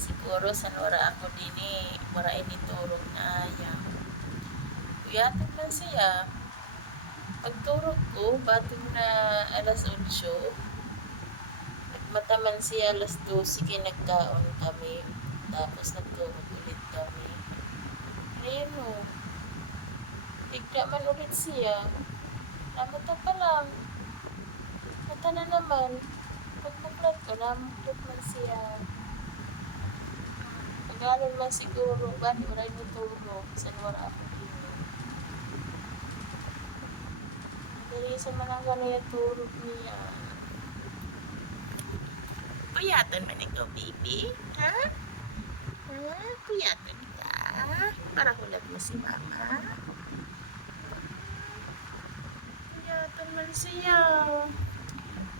Siguro sa wara ako dini, wara ini turog na ayam. Kuyatin man siya. Pagturog ko, batin na alas 8. Nagmataman siya alas 12, kaya nagkaon kami. Tapos nagturog ulit kami. Ayun o. Tigda man ulit siya. Namata pa lang. Mata na naman. Pag naglat ko, namutot man siya. Pag-aral man siguro, bani wala yung tulog. Sa wala ako dito. Dali sa manang yung tulog niya. Kuyatan man ikaw, baby? Ha? Ha? Kuyatan ka? Para hulat mo si mama? Kuyatan man siya.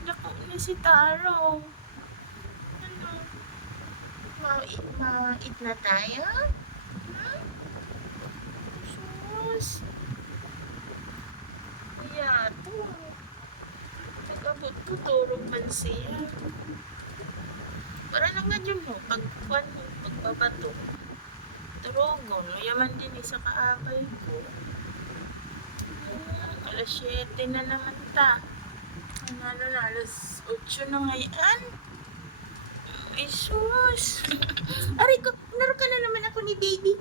Naku ni si Taro. Ano? Ma-eat na tayo? Ha? Sus. Kuyato. Pag-abot ko, turog man siya. Para lang nga dyan mo, pagbabato. Turogon, yaman din sa kaabay ko. Alas 7 na naman ta. Ano na, alas 8 na ngayon. Ay, sus. Aray ko, naroon ka na naman ako ni baby.